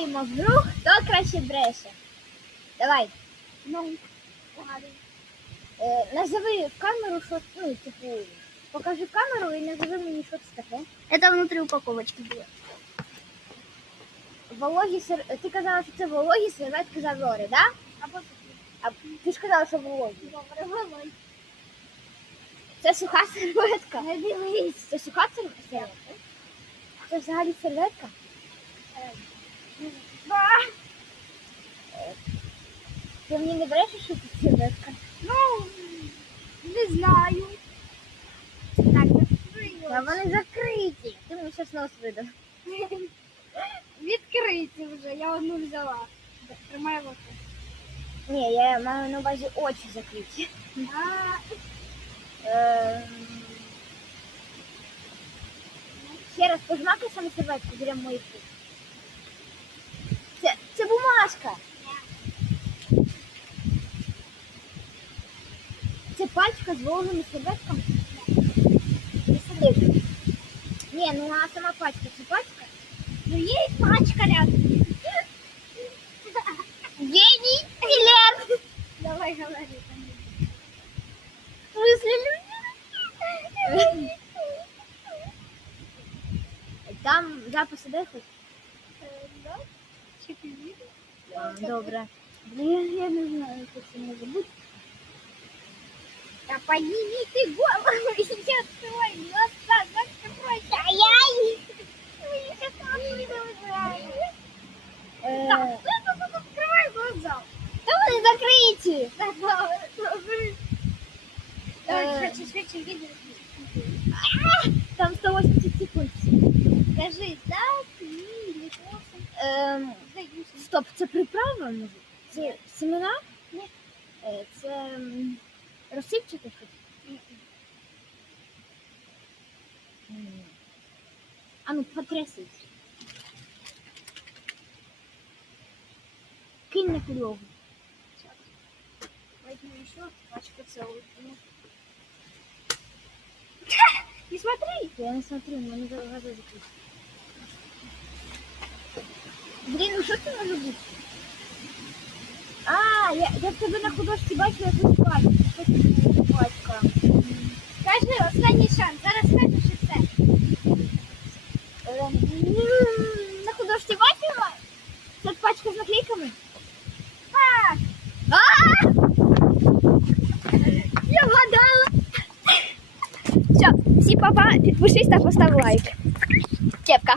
Граємо в гру, хто краще бреше. Давай. Ну, погадуй. Е, назови в камеру, що, ну, типу, покажи камеру і назови мені, що це таке. Это внутри упаковочки было. Вологі сер... Ти казала, що це вологі серветки з Аврори, да? А потом А ти ж казала, що вологі. добре, волой. Це суха серветка. Не дивись. Це суха серветка? Це взагалі серветка? Ба. Ти мені не брешеш, що це серветка? Ну, не знаю. Так, відкрию. Та вони закриті. Ти мені зараз нос видав. Відкриті вже, я одну взяла. Тримай в руку. Ні, я маю на увазі очі закриті. А, Ем, Ще раз пожмакай саме серветку біля моїх рук. Це пачка з вологими серветками. Не сиди. Ні, ну а сама пачка, це пачка? ну є і пачка рядом. Геній Філер! Давай говори. В смысле люди? Там записи де хоч? Е, да? Чи ти відео? А, Добре. Блін, я не знаю, як це може бути. Да подними ты голову и не открывай глаза, закрой. Ай-яй! Ой, это не вызывай. Е, Так, ну, ну, ну, открывай глаза. Та вони закриті! Да, да, добре. Давай, Е. швидше, швидше, відео. Там 180 секунд. Скажи, так, ні, не просим. Ем, Здаюся. стоп, це приправа може? Це семена? Ні. Е, це розсипчатих? А ну потрясить. Кинь на підлогу. Возьму еще пачку целую. Ну. Не смотри! Я не смотрю, но не газа закрыть. Блин, ну что ты на любишь? А, я, я в тебе на художці бачила якусь пачку. Що це за пачка? Скажи, останній шанс. Зараз скажеш і все. Ем, м, На художці бачила? Це пачка з наклейками? Так. А! Я вгадала. Все, всі папа, підпишись та постав лайк. Кепка.